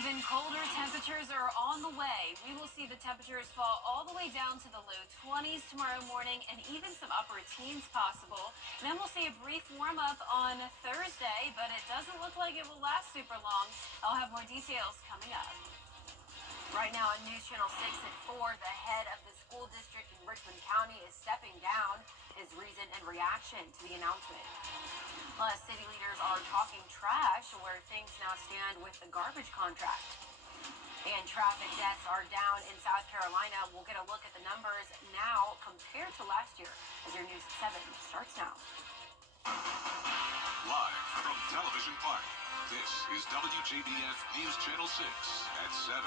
Even colder temperatures are on the way. We will see the temperatures fall all the way down to the low 20s tomorrow morning and even some upper teens possible. And then we'll see a brief warm up on Thursday, but it doesn't look like it will last super long. I'll have more details coming up. Right now on News Channel 6 at 4, the head of the school district in Richmond County is stepping down. His reason and reaction to the announcement. Plus, city leaders are talking trash where things now stand with the garbage contract. And traffic deaths are down in South Carolina. We'll get a look at the numbers now compared to last year as your News at 7 starts now. Live from Television Park, this is WJBF News Channel 6 at 7.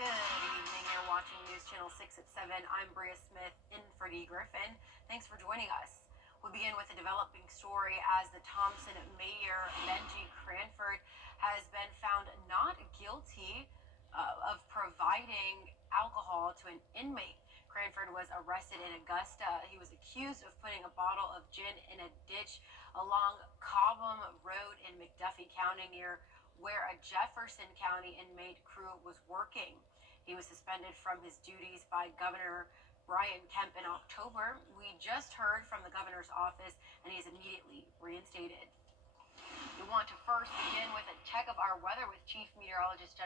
Good evening. You're watching News Channel 6 at 7. I'm Bria Smith in for Dee Griffin. Thanks for joining us. We begin with a developing story as the Thompson mayor, Benji Cranford, has been found not guilty of providing alcohol to an inmate. Cranford was arrested in Augusta. He was accused of putting a bottle of gin in a ditch along Cobham Road in McDuffie County near where a Jefferson County inmate crew was working. He was suspended from his duties by Governor Brian Kemp in October. We just heard from the governor's office, and he's immediately reinstated. We want to first begin with a check of our weather with Chief Meteorologist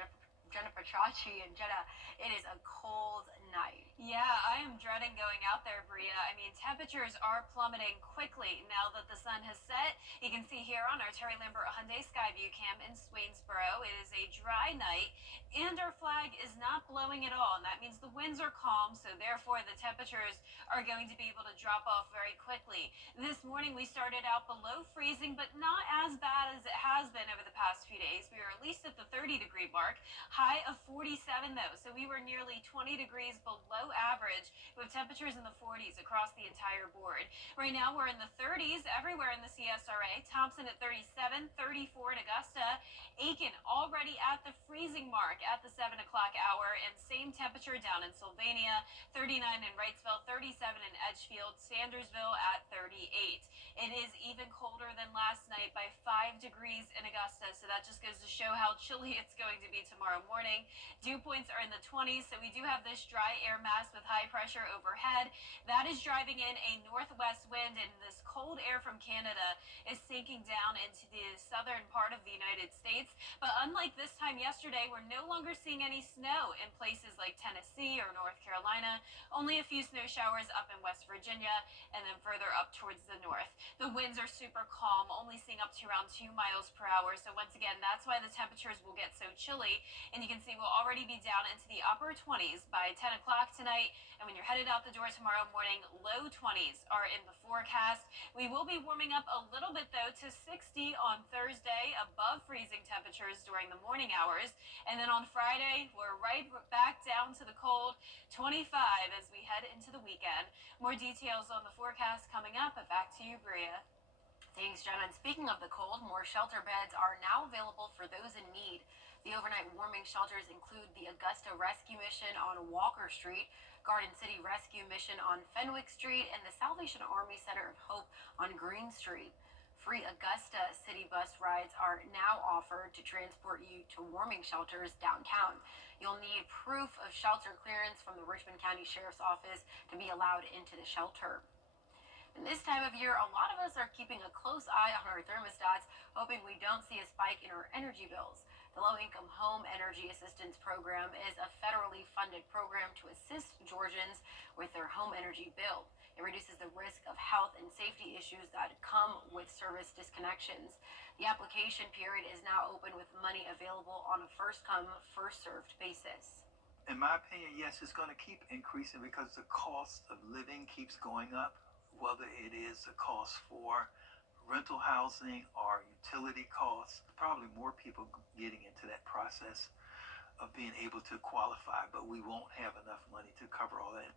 Jennifer Chachi. And Jenna, it is a cold night. Yeah, I am dreading going out there, Bria. I mean, temperatures are plummeting quickly now that the sun has set. You can see here on our Terry Lambert Hyundai Skyview cam in Swainsboro, it is a dry night and our flag is not blowing at all. And that means the winds are calm, so therefore the temperatures are going to be able to drop off very quickly. This morning we started out below freezing, but not as bad as it has been over the past few days. We were at least at the 30-degree mark. High of 47 though, so we were nearly 20 degrees below average with temperatures in the 40s across the entire board. Right now we're in the 30s everywhere in the CSRA. Thompson at 37, 34 in Augusta. Aiken already at the freezing mark at the 7 o'clock hour, and same temperature down in Sylvania, 39 in Wrightsville, 37 in Edgefield, Sandersville at 38. It is even colder than last night by 5 degrees in Augusta, so that just goes to show how chilly it's going to be tomorrow morning. Dew points are in the 20s, so we do have this dry air mass with high pressure overhead. That is driving in a northwest wind, and this cold air from Canada is sinking down into the southern part of the United States. But unlike this time yesterday, we're no longer seeing any snow in places like Tennessee or North Carolina. Only a few snow showers up in West Virginia and then further up towards the north. The winds are super calm, only seeing up to around 2 miles per hour. So once again, that's why the temperatures will get so chilly. And you can see we'll already be down into the upper 20s by 10 o'clock tonight. And when you're headed out the door tomorrow morning, low 20s are in the forecast. We will be warming up a little bit though to 60 on Thursday, above freezing temperatures during the morning hours. And then on Friday, we're right back down to the cold, 25 as we head into the weekend. More details on the forecast coming up, but back to you, Bria. Thanks, Jenna. And speaking of the cold, more shelter beds are now available for those in need. The overnight warming shelters include the Augusta Rescue Mission on Walker Street, Garden City Rescue Mission on Fenwick Street, and the Salvation Army Center of Hope on Green Street. Free Augusta city bus rides are now offered to transport you to warming shelters downtown. You'll need proof of shelter clearance from the Richmond County Sheriff's Office to be allowed into the shelter. And this time of year, a lot of us are keeping a close eye on our thermostats, hoping we don't see a spike in our energy bills. The Low-Income Home Energy Assistance Program is a federally funded program to assist Georgians with their home energy bill. It reduces the risk of health and safety issues that come with service disconnections. The application period is now open with money available on a first-come, first-served basis. In my opinion, yes, it's going to keep increasing because the cost of living keeps going up, whether it is the cost for rental housing or utility costs. Probably more people getting into that process of being able to qualify, but we won't have enough money to cover all that.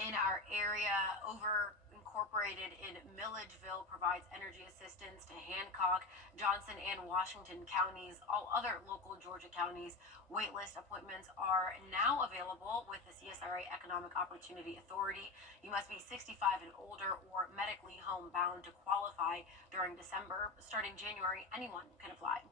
in our area. Over Incorporated in Milledgeville provides energy assistance to Hancock, Johnson, and Washington counties. All other local Georgia counties waitlist appointments are now available with the CSRA Economic Opportunity Authority. You must be 65 and older or medically homebound to qualify during December. Starting January, anyone can apply.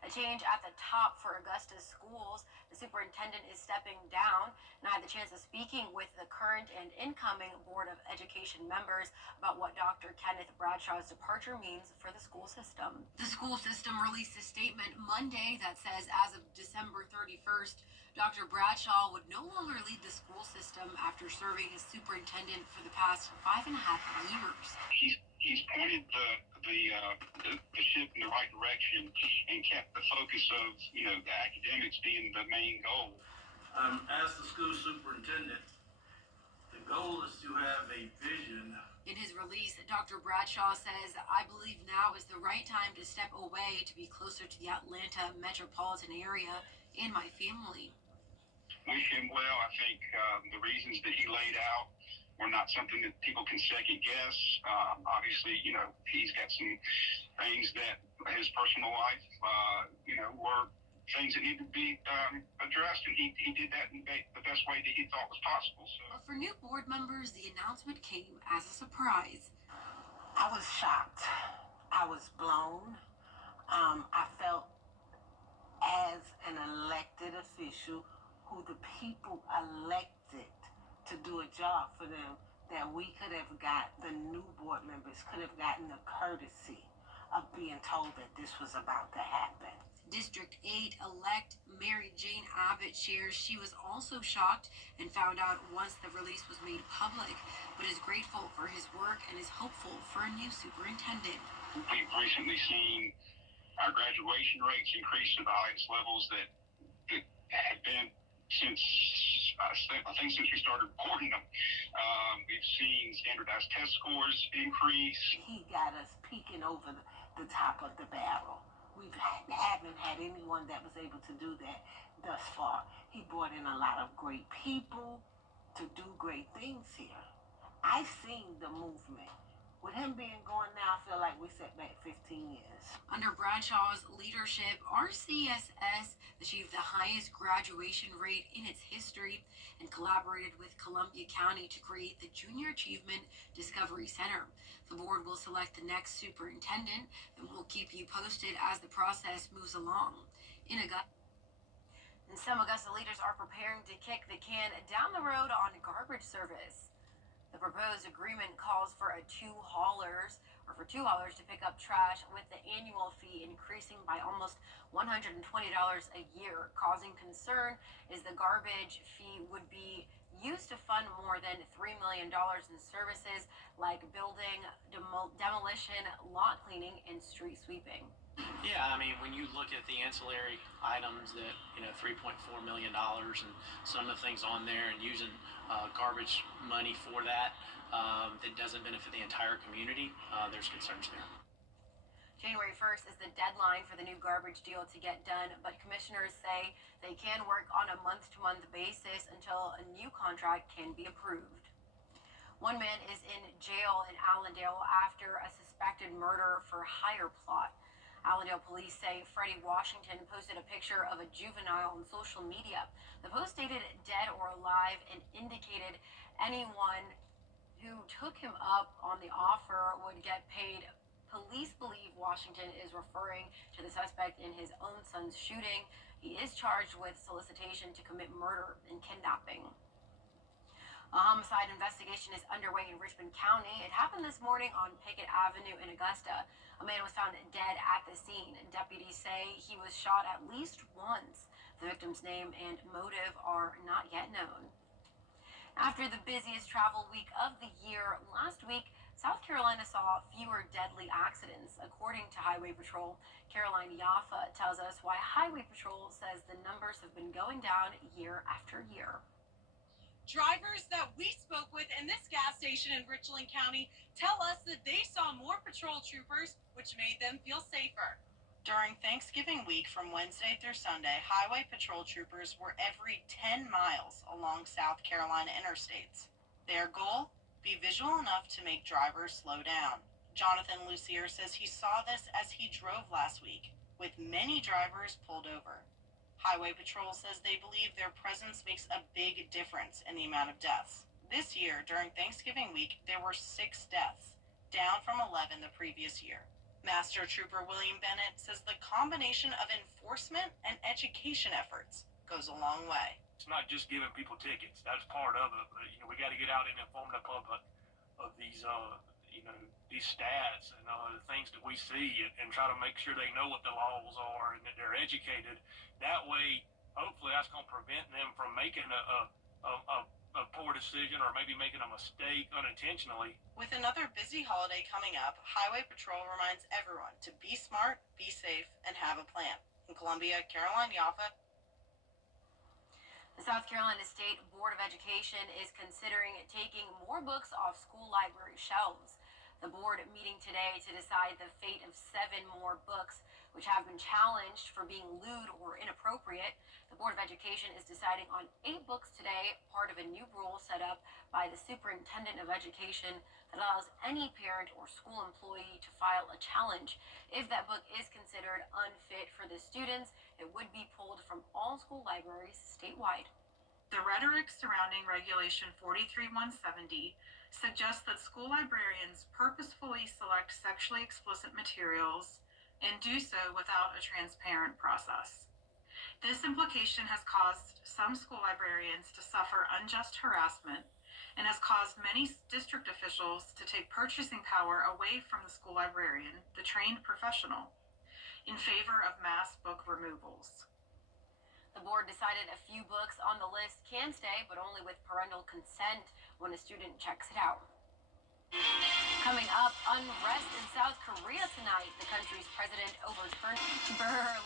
A change at the top for Augusta's schools. The superintendent is stepping down, and I had the chance of speaking with the current and incoming Board of Education members about what Dr. Kenneth Bradshaw's departure means for the school system. The school system released a statement Monday that says as of December 31st, Dr. Bradshaw would no longer lead the school system after serving as superintendent for the past 5.5 years. He's pointed the ship in the right direction and kept the focus of the academics being the main goal. As the school superintendent, the goal is to have a vision. In his release, Dr. Bradshaw says, "I believe now is the right time to step away to be closer to the Atlanta metropolitan area and my family." Wish him well. I think the reasons that he laid out were not something that people can second guess. Obviously, he's got some things that his personal life, were things that needed to be addressed, and he did that in the best way that he thought was possible. So. But for new board members, the announcement came as a surprise. I was shocked. I was blown. I felt as an elected official who the people elected to do a job for them, that we could have got, the new board members could have gotten the courtesy of being told that this was about to happen. District 8-elect Mary Jane Abbott shares she was also shocked and found out once the release was made public, but is grateful for his work and is hopeful for a new superintendent. We've recently seen our graduation rates increase to the highest levels that have been since since we started reporting them. We've seen standardized test scores increase. He got us peeking over the top of the barrel. We haven't had anyone that was able to do that thus far. He brought in a lot of great people to do great things here. I seen the movement. With him being gone now, I feel like we set back 15 years. Under Bradshaw's leadership, RCSS achieved the highest graduation rate in its history and collaborated with Columbia County to create the Junior Achievement Discovery Center. The board will select the next superintendent, and we'll keep you posted as the process moves along. In Augusta, and some Augusta leaders are preparing to kick the can down the road on garbage service. The proposed agreement calls for two haulers to pick up trash, with the annual fee increasing by almost $120 a year. Causing concern is the garbage fee would be used to fund more than $3 million in services like building, demolition, lot cleaning, and street sweeping. Yeah, I mean, when you look at the ancillary items that, $3.4 million and some of the things on there, and using garbage money for that, that doesn't benefit the entire community, there's concerns there. January 1st is the deadline for the new garbage deal to get done, but commissioners say they can work on a month-to-month basis until a new contract can be approved. One man is in jail in Allendale after a suspected murder for hire plot. Allendale police say Freddie Washington posted a picture of a juvenile on social media. The post stated dead or alive and indicated anyone who took him up on the offer would get paid. Police believe Washington is referring to the suspect in his own son's shooting. He is charged with solicitation to commit murder and kidnapping. A homicide investigation is underway in Richmond County. It happened this morning on Pickett Avenue in Augusta. A man was found dead at the scene. Deputies say he was shot at least once. The victim's name and motive are not yet known. After the busiest travel week of the year last week, South Carolina saw fewer deadly accidents. According to Highway Patrol, Caroline Yaffa tells us why Highway Patrol says the numbers have been going down year after year. Drivers that we spoke with in this gas station in Richland County tell us that they saw more patrol troopers, which made them feel safer. During Thanksgiving week from Wednesday through Sunday, highway patrol troopers were every 10 miles along South Carolina interstates. Their goal? Be visual enough to make drivers slow down. Jonathan Lucier says he saw this as he drove last week, with many drivers pulled over. Highway Patrol says they believe their presence makes a big difference in the amount of deaths. This year, during Thanksgiving week, there were 6 deaths, down from 11 the previous year. Master Trooper William Bennett says the combination of enforcement and education efforts goes a long way. It's not just giving people tickets. That's part of it. But, we got to get out and inform the public of these, these stats and the things that we see and try to make sure they know what the laws are and that they're educated. That way, hopefully that's going to prevent them from making a poor decision or maybe making a mistake unintentionally. With another busy holiday coming up, Highway Patrol reminds everyone to be smart, be safe, and have a plan. In Columbia, Caroline Yaffa. The South Carolina State Board of Education is considering taking more books off school library shelves. The board meeting today to decide the fate of 7 more books which have been challenged for being lewd or inappropriate. The Board of Education is deciding on 8 books today, part of a new rule set up by the Superintendent of Education that allows any parent or school employee to file a challenge. If that book is considered unfit for the students, it would be pulled from all school libraries statewide. The rhetoric surrounding Regulation 43170 suggests that school librarians purposefully select sexually explicit materials and do so without a transparent process. This implication has caused some school librarians to suffer unjust harassment and has caused many district officials to take purchasing power away from the school librarian, the trained professional, in favor of mass book removals. The board decided a few books on the list can stay, but only with parental consent when a student checks it out. Coming up, unrest in South Korea tonight. The country's president overturned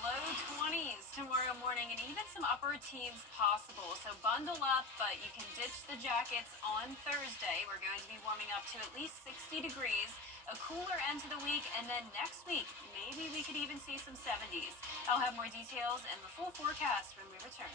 Low 20s tomorrow morning and even some upper teens possible. So bundle up, but you can ditch the jackets on Thursday. We're going to be warming up to at least 60 degrees. A cooler end to the week, and then next week, maybe we could even see some 70s. I'll have more details and the full forecast when we return.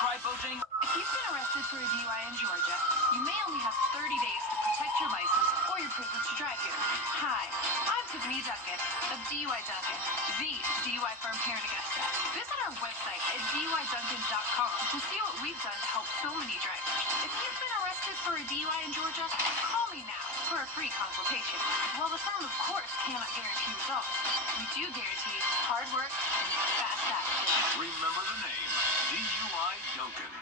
Try Bojangles. If you've been arrested for a DUI in Georgia, you may only have 30 days to protect your license or your privilege to drive here. Hi, I'm Tiffany Duncan of DUI Duncan, the DUI firm here in Augusta. Visit our website at DUIDuncan.com to see what we've done to help so many drivers. If you've been arrested for a DUI in Georgia, call me now for a free consultation. While the firm, of course, cannot guarantee results, we do guarantee hard work and fast action. Remember the name, DUI Duncan.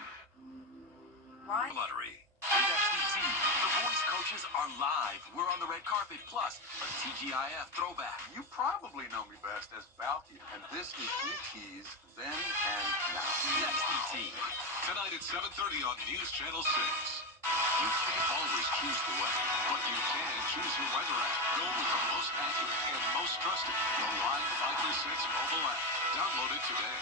Right. Lottery. With XDT, the voice coaches are live. We're on the red carpet, plus a TGIF throwback. You probably know me best as Balky, and this is ET's Then and Now. XDT. Tonight at 7:30 on News Channel 6. You can't always choose the weather, but you can choose your weather app. Go with the most accurate and most trusted, the Live 5% mobile app. Download it today.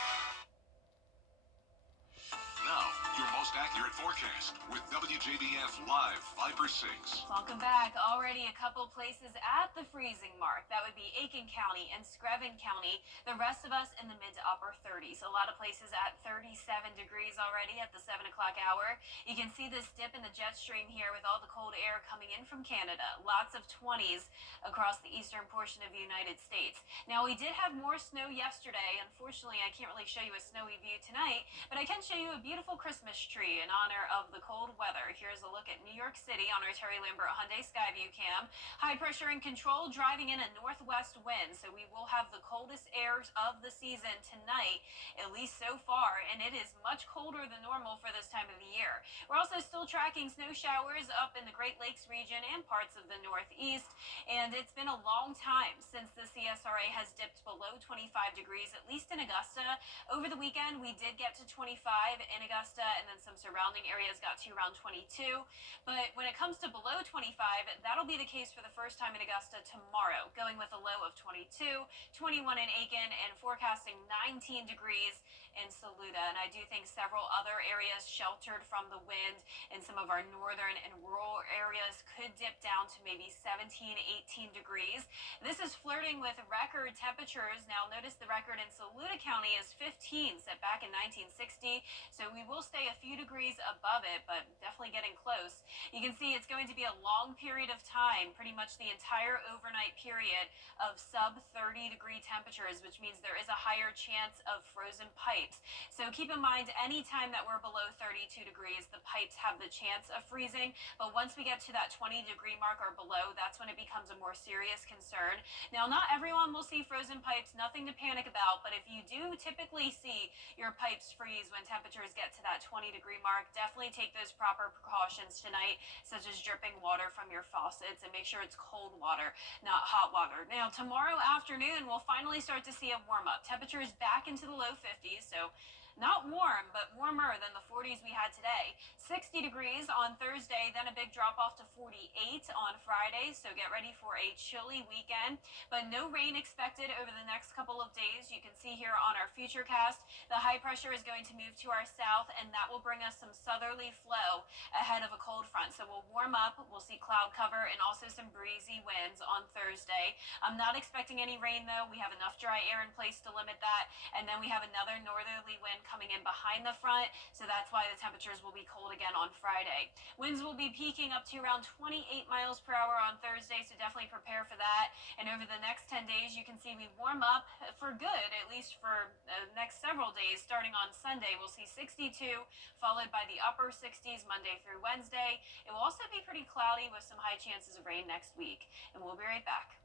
Now, your most accurate forecast with WJBF Live 5/6. Welcome back. Already a couple places at the freezing mark. That would be Aiken County and Screven County. The rest of us in the mid to upper 30s. A lot of places at 37 degrees already at the 7 o'clock hour. You can see this dip in the jet stream here with all the cold air coming in from Canada. Lots of 20s across the eastern portion of the United States. Now, we did have more snow yesterday. Unfortunately, I can't really show you a snowy view tonight, but I can show you a beautiful Christmas tree in honor of the cold weather. Here's a look at New York City on our Terry Lambert Hyundai Skyview cam. High pressure and control driving in a northwest wind, so we will have the coldest airs of the season tonight, at least so far, and it is much colder than normal for this time of the year. We're also still tracking snow showers up in the Great Lakes region and parts of the Northeast, and it's been a long time since the CSRA has dipped below 25 degrees, at least in Augusta. Over the weekend, we did get to 25 in Augusta, and then some surrounding areas got to around 22. But when it comes to below 25. That'll be the case for the first time in Augusta tomorrow, going with a low of 22, 21 in Aiken, and forecasting 19 degrees in Saluda. And I do think several other areas sheltered from the wind in some of our northern and rural areas could dip down to maybe 17, 18 degrees. This is flirting with record temperatures. Now, notice the record in Saluda County is 15, set back in 1960. So we will stay a few degrees above it, but definitely getting close. You can see it's going to be a long period of time, pretty much the entire overnight period of sub 30 degree temperatures, which means there is a higher chance of frozen pipes. So keep in mind, anytime that we're below 32 degrees, the pipes have the chance of freezing. But once we get to that 20 degree mark or below, that's when it becomes a more serious concern. Now, not everyone will see frozen pipes, nothing to panic about, but if you do typically see your pipes freeze when temperatures get to that 20 degree mark, definitely take those proper precautions tonight, such as dripping water from your faucets, and make sure it's cold water, not hot water. Now, tomorrow afternoon, we'll finally start to see a warm up. Temperatures back into the low 50s, so not warm, but warmer than the 40s we had today. 60 degrees on Thursday, then a big drop off to 48 on Friday, so get ready for a chilly weekend. But no rain expected over the next couple of days. You can see here on our futurecast, the high pressure is going to move to our south, and that will bring us some southerly flow ahead of a cold front. So we'll warm up, we'll see cloud cover, and also some breezy winds on Thursday. I'm not expecting any rain, though. We have enough dry air in place to limit that, and then we have another northerly wind coming in behind the front, so that's why the temperatures will be cold again on Friday. Winds will be peaking up to around 28 miles per hour on Thursday, so definitely prepare for that. And over the next 10 days, you can see we warm up for good, at least for the next several days. Starting on Sunday, we'll see 62, followed by the upper 60s Monday through Wednesday. It will also be pretty cloudy with some high chances of rain next week. And we'll be right back.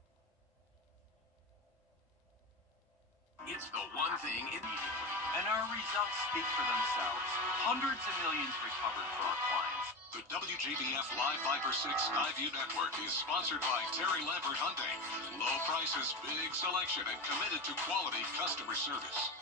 It's the one thing immediately. And our results speak for themselves. Hundreds of millions recovered for our clients. The WJBF Live Viper 6 Skyview Network is sponsored by Terry Lambert Hyundai. Low prices, big selection, and committed to quality customer service.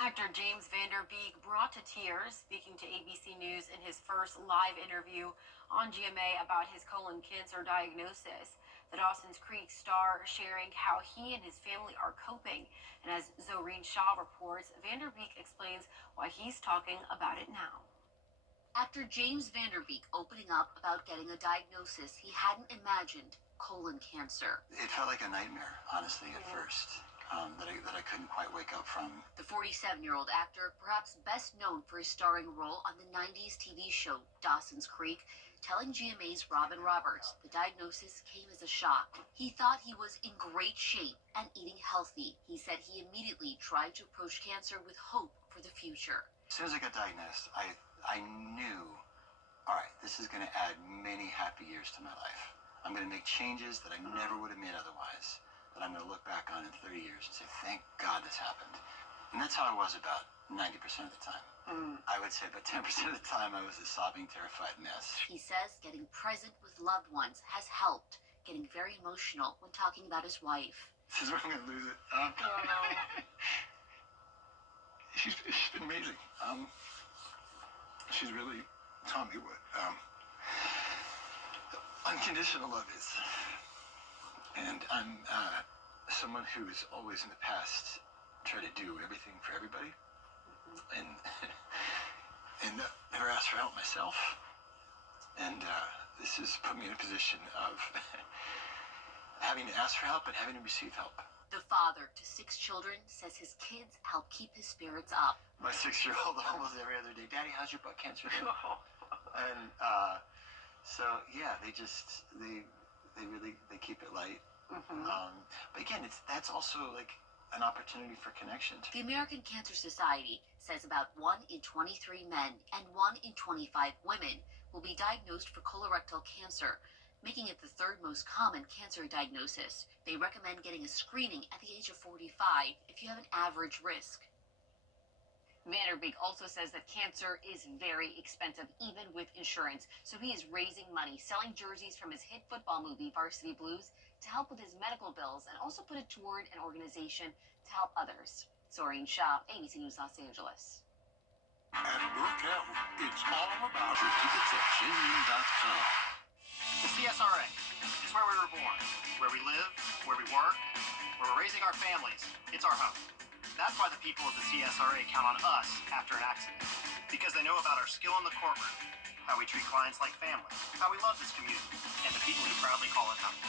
Actor James Van Der Beek brought to tears, speaking to ABC News in his first live interview on GMA about his colon cancer diagnosis. The Dawson's Creek star sharing how he and his family are coping. And as Zoreen Shaw reports, Van Der Beek explains why he's talking about it now. After James Van Der Beek opening up about getting a diagnosis he hadn't imagined, colon cancer. It felt like a nightmare, honestly, at first, that I couldn't quite wake up from. The 47-year-old actor, perhaps best known for his starring role on the 90s TV show Dawson's Creek, telling GMA's Robin Roberts the diagnosis came as a shock. He thought he was in great shape and eating healthy. He said he immediately tried to approach cancer with hope for the future. As soon as I got diagnosed, I knew, all right, this is going to add many happy years to my life. I'm going to make changes that I never would have made otherwise, that I'm going to look back on in 30 years and say, thank God this happened. And that's how I was about 90% of the time. I would say about 10% of the time I was a sobbing, terrified mess. He says getting present with loved ones has helped, getting very emotional when talking about his wife. This is where I'm going to lose it. She's been amazing. She's really taught me what unconditional love is. And I'm someone who's always in the past tried to do everything for everybody. And never asked for help myself. And this has put me in a position of having to ask for help and having to receive help. The father to 6 children says his kids help keep his spirits up. My 6-year-old almost every other day, Daddy, how's your butt cancer doing? And so yeah, they keep it light. But again, that's also like an opportunity for connection. The American Cancer Society says about 1 in 23 men and 1 in 25 women will be diagnosed for colorectal cancer, making it the 3rd most common cancer diagnosis. They recommend getting a screening at the age of 45 if you have an average risk. Van Der Beek also says that cancer is very expensive, even with insurance. So he is raising money, selling jerseys from his hit football movie, Varsity Blues, to help with his medical bills, and also put it toward an organization to help others. Zoreen Shaw, ABC News, Los Angeles. At Brookhaven, it's all about your tickets at genuine.com. The CSRA is where we were born, where we live, where we work, where we're raising our families. It's our home. That's why the people of the CSRA count on us after an accident. Because they know about our skill in the courtroom, how we treat clients like family, how we love this community, and the people who proudly call it home.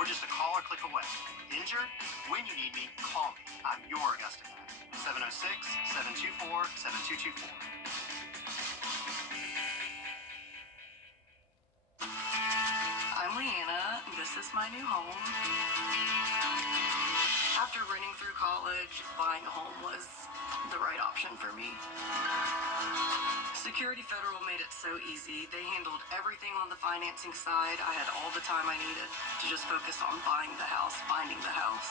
We're just a call or click away. Injured? When you need me, call me. I'm your Augusta guy. 706-724-7224. I'm Leanna. This is my new home. After running through college, buying a home was the right option for me. Security Federal made it so easy. They handled everything on the financing side. I had all the time I needed to just focus on buying the house, finding the house.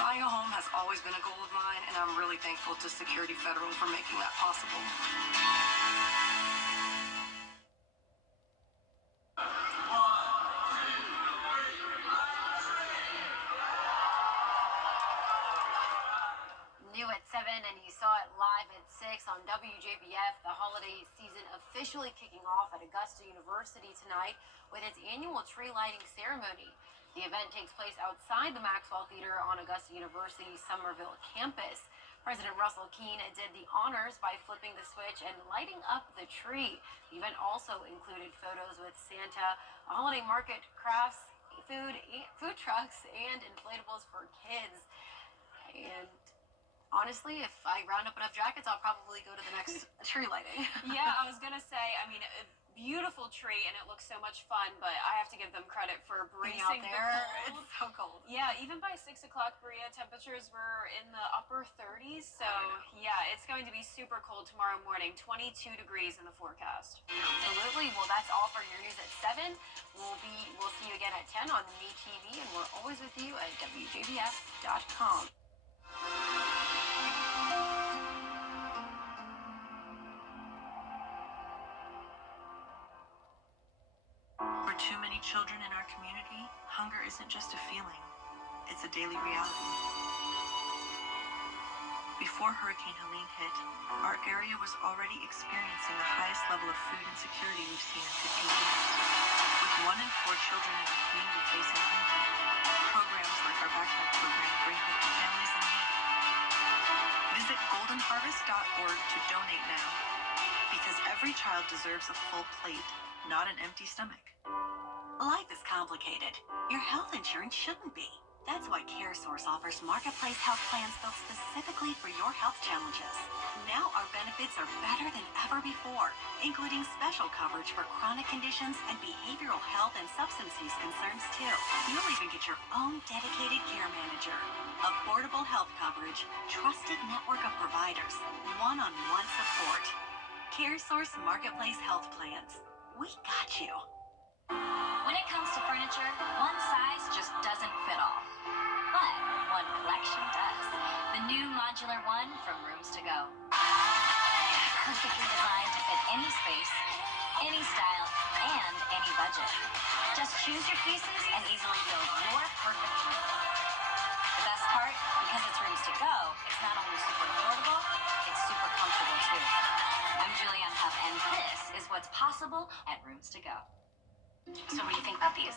Buying a home has always been a goal of mine, and I'm really thankful to Security Federal for making that possible. New at 7 and you saw it live at 6 on WJBF. The holiday season officially kicking off at Augusta University tonight with its annual tree lighting ceremony. The event takes place outside the Maxwell Theater on Augusta University's Somerville campus. President Russell Keene did the honors by flipping the switch and lighting up the tree. The event also included photos with Santa, a holiday market, crafts, food trucks, and inflatables for kids. And honestly, if I round up enough jackets, I'll probably go to the next tree lighting. Yeah, I was gonna say, I mean, a beautiful tree and it looks so much fun, but I have to give them credit for Being out bracing there, the cold. it's so cold. Yeah, even by 6 o'clock, Berea, temperatures were in the upper 30s. So yeah, it's going to be super cold tomorrow morning. 22 degrees in the forecast. Absolutely. Well, that's all for your news at 7. We'll see you again at 10 on Me TV, and we're always with you at WJBF.com. For too many children in our community, hunger isn't just a feeling, it's a daily reality. Before Hurricane Helene hit, our area was already experiencing the highest level of food insecurity we've seen in 15 years, with 1 in 4 children in our community facing hunger. Programs like our backpack program bring hope to families in need. Visit goldenharvest.org to donate now, because every child deserves a full plate, not an empty stomach. Life is complicated. Your health insurance shouldn't be. That's why CareSource offers marketplace health plans built specifically for your health challenges. Now our benefits are better than ever before, including special coverage for chronic conditions and behavioral health and substance use concerns too. You'll even get your own dedicated care manager. Affordable health coverage, trusted network of providers, one-on-one support. CareSource Marketplace Health Plans. We got you. When it comes to furniture, one size just doesn't fit all. But one collection does. The new Modular One from Rooms to Go. Perfectly designed to fit any space, any style, and any budget. Just choose your pieces and easily build your perfect room. The best part, because it's Rooms to Go, it's not only super affordable, it's super comfortable too. I'm Julianne Huff, and this is what's possible at Rooms to Go. So what do you think about these?